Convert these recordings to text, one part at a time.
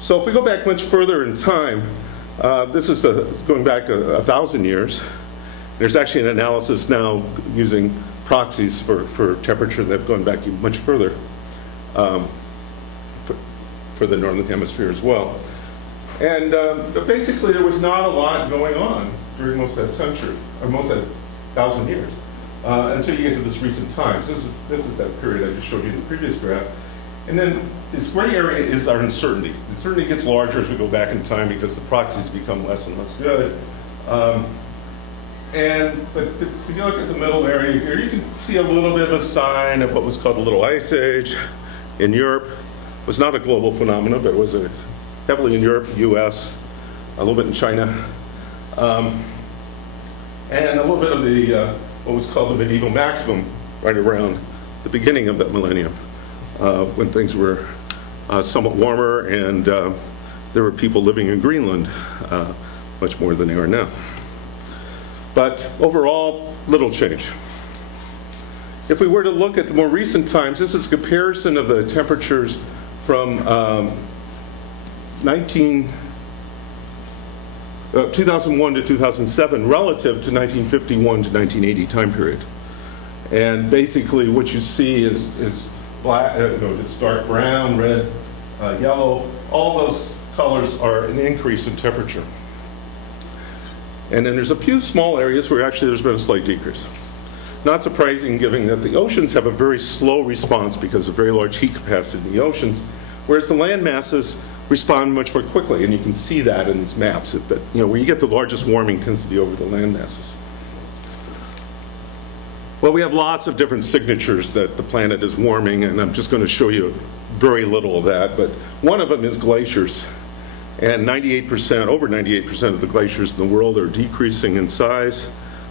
So if we go back much further in time, this is going back 1,000 years. There's actually an analysis now using proxies for temperature that have gone back much further for the northern hemisphere as well. And basically there was not a lot going on during most of that century, or most of that 1,000 years, until you get to this recent times. This is that period I just showed you in the previous graph. And then this gray area is our uncertainty. The uncertainty gets larger as we go back in time because the proxies become less and less good. But if you look at the middle area here, you can see a little bit of a sign of what was called the Little Ice Age in Europe. It was not a global phenomenon, but it was heavily in Europe, US, a little bit in China, and a little bit of the what was called the medieval maximum right around the beginning of that millennium, when things were somewhat warmer and there were people living in Greenland much more than they are now. But overall, little change. If we were to look at the more recent times, this is a comparison of the temperatures from 2001 to 2007 relative to 1951 to 1980 time period. And basically what you see is black, it's dark brown, red, yellow. All those colors are an increase in temperature. And then there's a few small areas where actually there's been a slight decrease. Not surprising given that the oceans have a very slow response because of very large heat capacity in the oceans, whereas the land masses respond much more quickly, and you can see that in these maps, that where you get the largest warming tends to be over the land masses. Well, we have lots of different signatures that the planet is warming, and I'm just going to show you very little of that, but one of them is glaciers. And 98%, over 98% of the glaciers in the world are decreasing in size,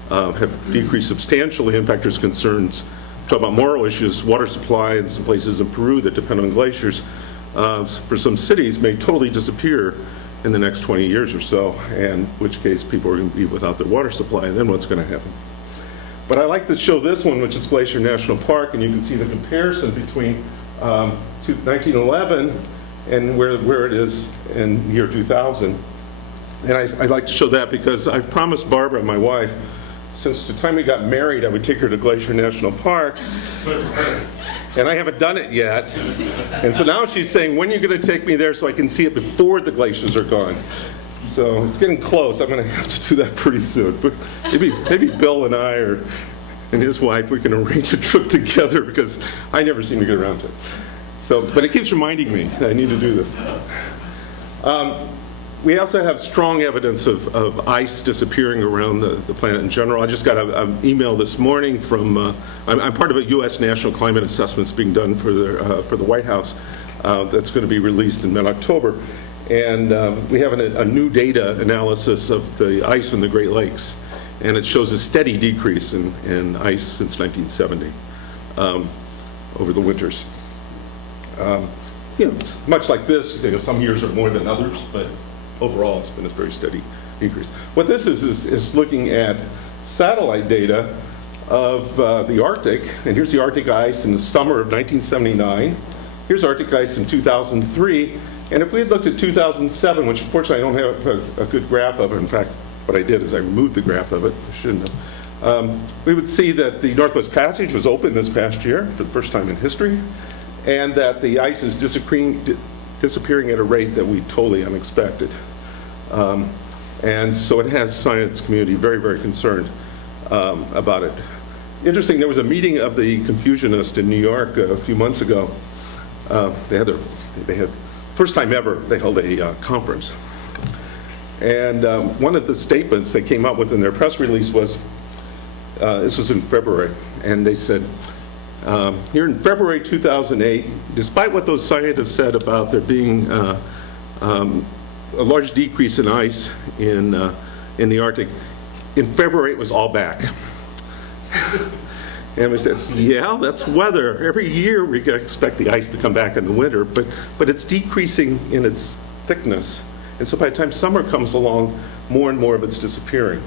have decreased substantially. In fact, there's concerns, talk about moral issues, water supply in some places in Peru that depend on glaciers, for some cities may totally disappear in the next 20 years or so, and in which case people are going to be without their water supply, and then what's going to happen? But I like to show this one, which is Glacier National Park, and you can see the comparison between 1911 and where it is in the year 2000. And I like to show that because I've promised Barbara, my wife, since the time we got married, I would take her to Glacier National Park. And I haven't done it yet. And so now she's saying, when are you going to take me there so I can see it before the glaciers are gone? So it's getting close. I'm going to have to do that pretty soon. But maybe Bill and I and his wife, we can arrange a trip together because I never seem to get around to it. So, but it keeps reminding me that I need to do this. We also have strong evidence of ice disappearing around the planet in general. I just got an email this morning from, I'm part of a US national climate assessment being done for the White House that's going to be released in mid-October. And we have a new data analysis of the ice in the Great Lakes. And it shows a steady decrease in ice since 1970 over the winters. It's much like this. Some years are more than others, but overall it's been a very steady increase. What this is looking at satellite data of the Arctic, and here's the Arctic ice in the summer of 1979. Here's Arctic ice in 2003, and if we had looked at 2007, which fortunately I don't have a good graph of it, in fact, what I did is I removed the graph of it, I shouldn't have. We would see that the Northwest Passage was open this past year for the first time in history, and that the ice is disappearing at a rate that we totally unexpected. And so it has science community very, very concerned about it. Interesting, there was a meeting of the Confucianists in New York a few months ago. They had first time ever, they held a conference. And one of the statements they came up with in their press release was, this was in February, and they said, here in February 2008, despite what those scientists said about there being a large decrease in ice in the Arctic, in February it was all back. And we said, yeah, that's weather. Every year we expect the ice to come back in the winter, but it's decreasing in its thickness. And so by the time summer comes along, more and more of it's disappearing.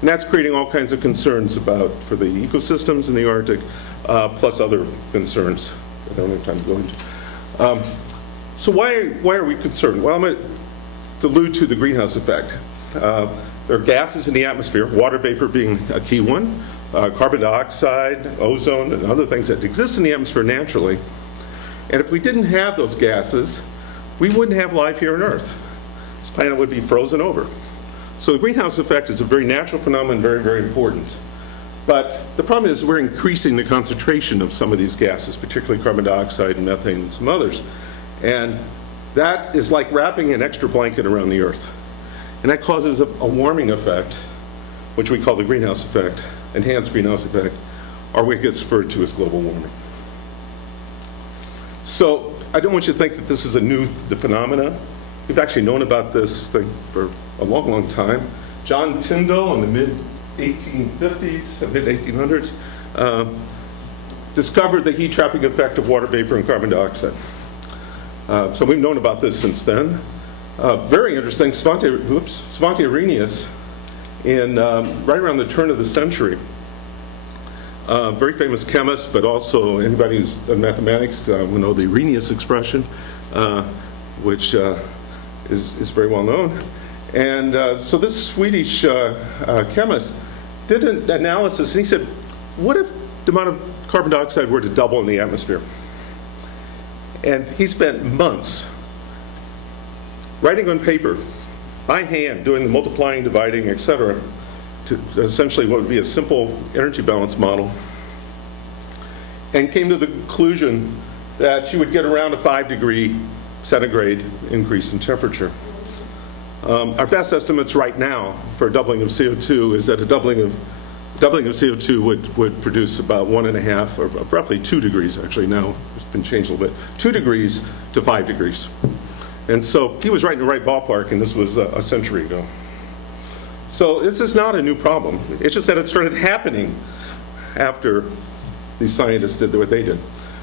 And that's creating all kinds of concerns for the ecosystems in the Arctic, plus other concerns that I don't have time to go into. So why are we concerned? Well, I'm going to allude to the greenhouse effect. There are gases in the atmosphere, water vapor being a key one, carbon dioxide, ozone, and other things that exist in the atmosphere naturally. And if we didn't have those gases, we wouldn't have life here on Earth. This planet would be frozen over. So the greenhouse effect is a very natural phenomenon, very, very important. But the problem is we're increasing the concentration of some of these gases, particularly carbon dioxide and methane and some others. And that is like wrapping an extra blanket around the Earth. And that causes a warming effect, which we call the greenhouse effect, enhanced greenhouse effect, or what gets referred to as global warming. So I don't want you to think that this is a new phenomenon. We've actually known about this thing for a long, long time. John Tyndall in the mid-1850s, mid-1800s, discovered the heat trapping effect of water vapor and carbon dioxide. So we've known about this since then. Very interesting, Svante Arrhenius, right around the turn of the century, very famous chemist, but also anybody who's done mathematics will know the Arrhenius expression, which is very well known. And so this Swedish chemist did an analysis, and he said, what if the amount of carbon dioxide were to double in the atmosphere? And he spent months writing on paper, by hand, doing the multiplying, dividing, et cetera, to essentially what would be a simple energy balance model, and came to the conclusion that you would get around a 5-degree centigrade increase in temperature. Our best estimates right now for a doubling of CO2 is that a doubling of CO2 would produce about 1.5, or roughly 2 degrees, actually now it's been changed a little bit, 2 degrees to 5 degrees. And so he was right in the right ballpark, and this was a century ago. So this is not a new problem. It's just that it started happening after these scientists did what they did.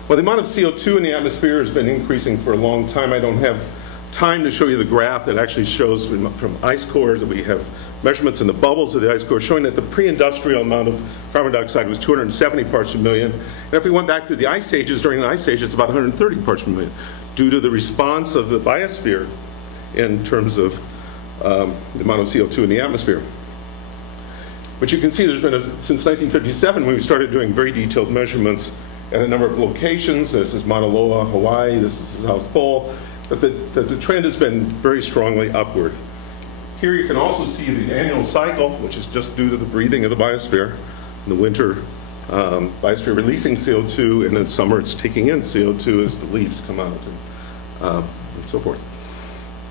Well, the amount of CO2 in the atmosphere has been increasing for a long time. I don't have time to show you the graph that actually shows from ice cores that we have measurements in the bubbles of the ice core showing that the pre-industrial amount of carbon dioxide was 270 parts per million. And if we went back through the ice ages, during the ice age, it's about 130 parts per million due to the response of the biosphere in terms of the amount of CO2 in the atmosphere. But you can see there's been, since 1957, when we started doing very detailed measurements at a number of locations. This is Mauna Loa, Hawaii, this is the South Pole. But the trend has been very strongly upward. Here you can also see the annual cycle, which is just due to the breathing of the biosphere. In the winter, biosphere releasing CO2, and in summer it's taking in CO2 as the leaves come out, and so forth.